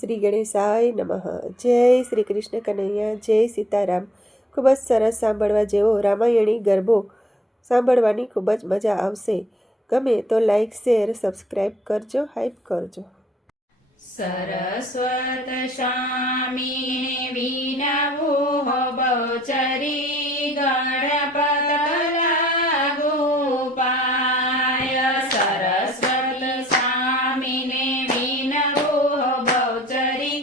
શ્રી ગણેશાય નમઃ. જય શ્રી કૃષ્ણ કનૈયા, જય સીતારામ. ખૂબ જ સરસ સાંભળવા જેવો રામાયણી ગરબો સાંભળવાની ખૂબ જ મજા આવશે. ગમે તો લાઈક, શેર, સબસ્ક્રાઈબ કરજો, હાઈપ કરજો. સરસ્વત સ્વામીને વિનવું હો બહુચરી ગણપત લાગુ પાય. સરસ્વતી સ્વામીને વિનવું હો બહુચરી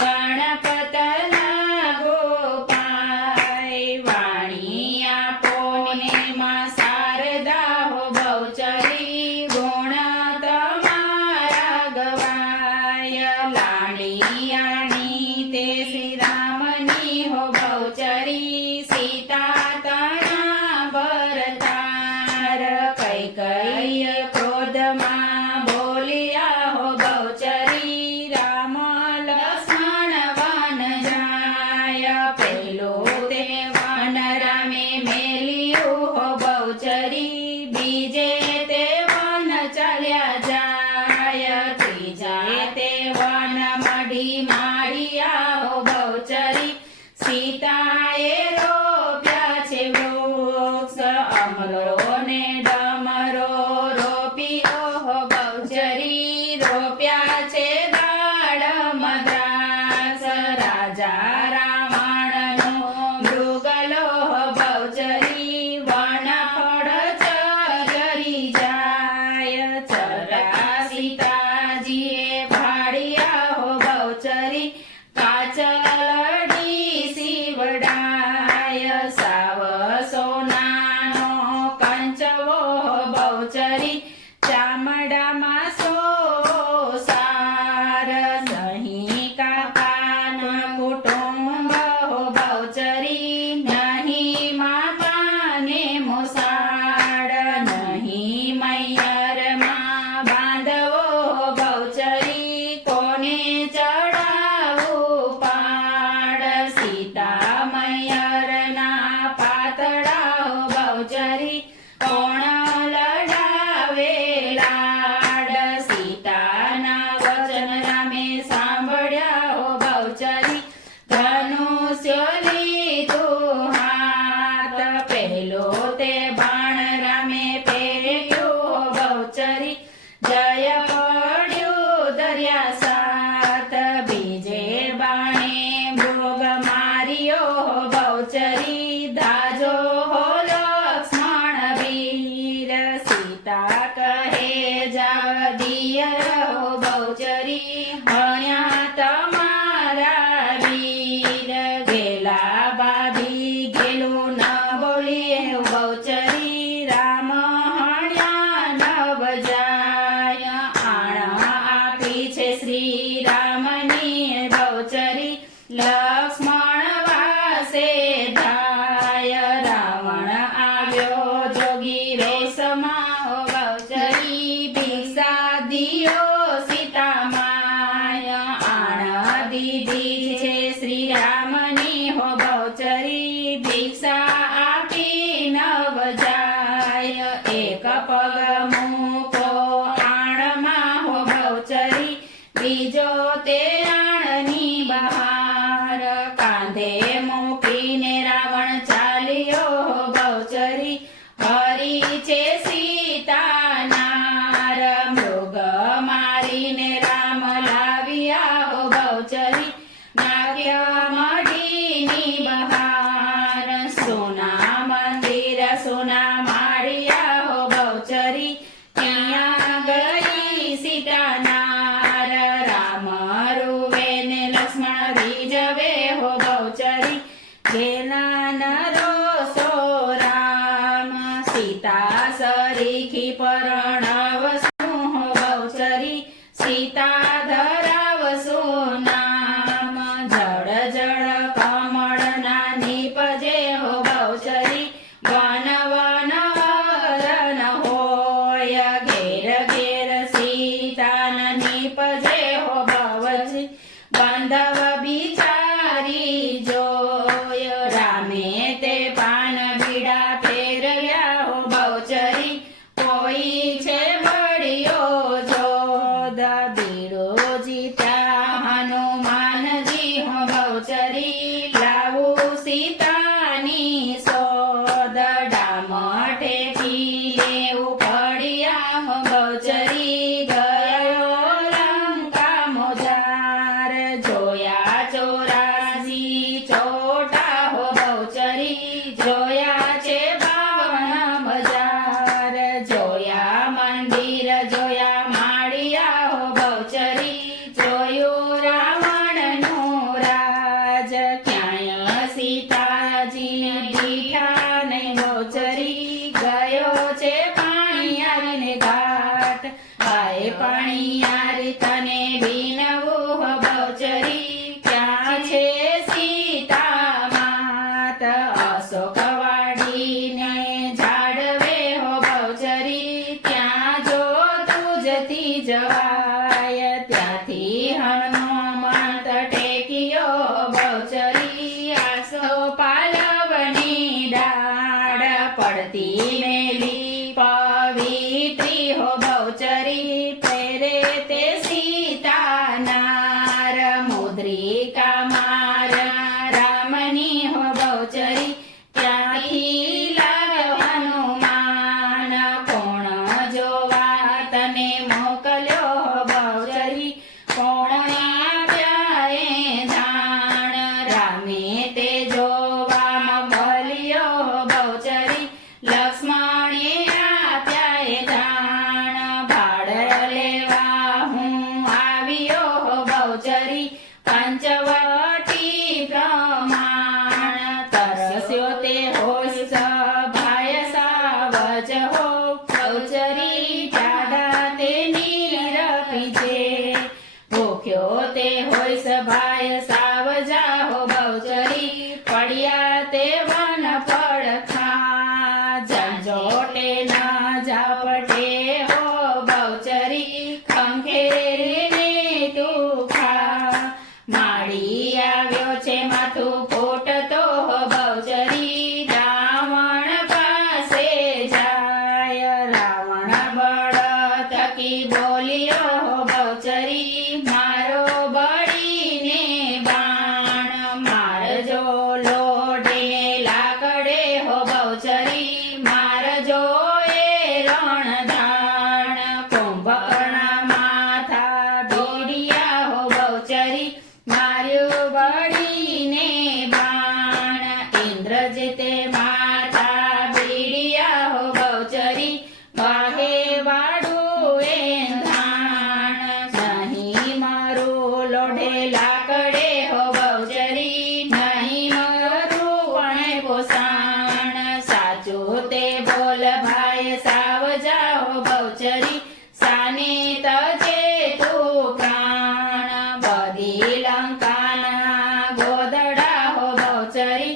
ગણપત લાગુ પાય. વાણી આપોને માં શારદા હો બહુચરી ગુણ તમારા ગવાય. લાડિયાણી તે શ્રી રામની હો બહુચરી સીતા તણા ભરતાર. કઈ કઈ ક્રોધમાં બોલ્યા હો બહુચરી રામ લક્ષ્મણ વન જાય. પેલું તે વન રામે મેલ્યું હો બહુચરી બીજે તે વન ચાલ્યા જાય. ત્રીજા તે વન મઢી માળિયા હો બહુચરી સીતાએ રોપ્યા છે વૃક્ષ. અમરો ને ડમરો રોપ્યો હો બહુચરી રોપ્યા છે દાડમ દ્રાક્ષ. રાજા રાવણનો મૃગલો હો બહુચરી વન ફળ ચરી જાય. ચરા સીતાજીએ ભાળ્યા હો બહુચરી કાચલ લડી શિવડાય. સાવ સોનાનો કંચવો હો બહુચરી ચામડામાં સાર. નહીં કાકાના કુટુંબ હો બહુચરી નહીં મામાને મોસાળ. નહીં મૈયરમાં બાંધવો હો બહુચરી કોને ચડાવું પાડ. સીતા મૈયરના પાતળા હો બહુચરી કોણ લડાવે લાડ. સીતાના વચન રામે સાંભળ્યા હો બહુચરી ધનુષ્ય લીધું હાથ. પહેલો તે બાણ રામે પહેર્યું હો બહુચરી જય પડ્યું દરિયા સાથ. બીજે બાણે મૃગ માર્યો હો બહુચરી દાજો હો લક્ષ્મણ વીર. સીતા કહે જાવ દિયર હો બહુચરી હણ્યા તમારા વીર. ગેલા બાબી ગેલું ન બોલીએ હો બહુચરી રામ હણ્યા નવ જાય. આણ આપી છે શ્રી રામની બહુચરી લક્ષ્મણ વાસે ધાય. રાવણ આવ્યો જોગી વેશમાં હો બહુચરી ભિક્ષા દિયો સીતા માય. આણ દીધી છે શ્રી રામની હો બહુચરી ભિક્ષા આપી નવ જાય. એક પગ મૂકો આણમાં હો બહુચરી બીજો તે આણની બહાર. કાંધે મૂકીને રાવણ ચાલ્યો હો બહુચરી હરી છે સીતાનાર. મૃગ મારીને રામ લાવ્યા હો બહુચરી નાખ્યા મઢીની બહાર. સોના મંદિર સોના માળિયા હો બહુચરી ત્યાં ગઈ સીતાનાર. રામ રૂવે ને લક્ષ્મણ રીઝવે હો બહુચરી ઘેલા નરો સો રામ. સીતા સરીખી પરણવસું હો બહુચરી સીતા ધરાવસું નામ. જળ જળ કમળના નીપજે હો બહુચરી વન વન વદન હોય. ઘેર ઘેર સીતાના નીપજે હો બહુચરી બાંધવ બિચારી જોય. રામે તે પાન બીડા ફેરવ્યા હો બહુચરી કોઈ છે બળી બાએ પણિયાર તને બીનવું હો બહુચરી ક્યાં છે સીતા માત અશોક વાડીને ઝાડવે હો બહુચરી ત્યાં જો તુજથી જવાય ત્યાંથી હનુમંત ટેકિયો બહુચરી આસો પાલવની ડાળ પડતી મેલી પવિત્રી હો બહુચરી પહેરે તે સીતાનાર મુદ્રિકા મારા રામની હો બહુચરી ત્યાંથી લાવ્યો હનુમાન કોણ જોવા તને મોકલ્યો હો બહુચરી કોણ આપ્યા એ જાણ રામે તે જોવામાં બોલ્યો હો બહુચરી લક્ષ્મણે આપ્યા એ જાણ ભાડ લેવા હું આવ્યો હો બહુચરી પંચવટી પ્રમાણ તરસ્યો તે હોશ સભાય સાવજ હો બહુચરી જાડા તે નીર પીછે ભૂખ્યો તે હોય સભાય સાવજા હો બહુચરી પડ્યા તે વન પડખા ઝંઝોટે ન ઝાપટે હો બહુચરી ખંખેરીને તું ખા માળી આવ્યો છે માથું ફોટતો હો બહુચરી રાવણ પાસે જાય રાવણ બળ થકી બોલ્યો હો બહુચરી મારો બળીને બાણ મારજો લોઢે લાકડે હો બહુચરી મારજો એ રણધાણ કુંભકર્ણ માથા બીડિયા હો બહુચરી માર્યું બળીને બાણ ઇન્દ્રજીતે માથા બીડિયા હો બહુચરી બાહે વાડું એ ધાણ નહીં મારું લોઢે લાકડે હો બહુચરી નહીં મારું વણે પોસાણ સાચું તે બોલ ભાઈ સાવજા હો બહુચરી સાને તજે તું પ્રાણ બધી લંકાના ગોદડા હો બહુચરી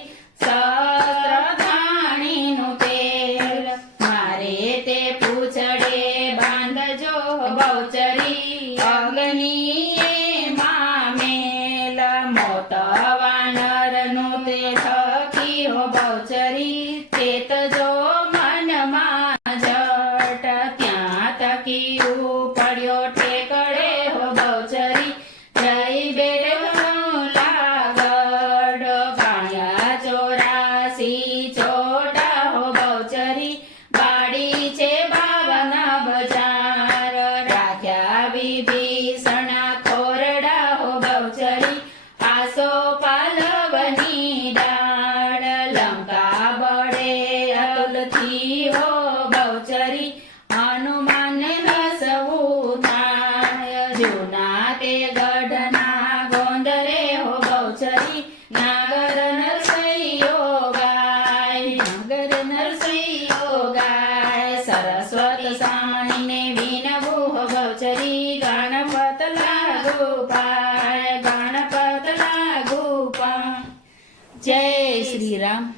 સહસ્ત્રધાણીનું તેલ મારે તે પૂછડે બાંધજો બહુચરી અગ્નિએ મામેલ મોત વાનરનું તે થકી હો બહુચરી તે તજો મનમાં જટ ત્યાં તકી પડ્યો ઠેકડે હો બહુચરી જઈ બેડનો લાગડ ગાયા 84 ચોટા હો બહુચરી બાડી છે 52 બજાર રાખ્યા વિભીષણ ખોરડા હો બહુચરી આસો પાલવની ડાળ લંકા બળે અતુલથી હો બહુચરી હનુમાન હસવું થાય જૂના તે ગઢના ગોંદરે હો બહુચરી નાગર નરસૈયો ગાય સરસ્વત સામણીને વિનવું હો બહુચરી ગણપત લાગુ પાય જય શ્રી રામ.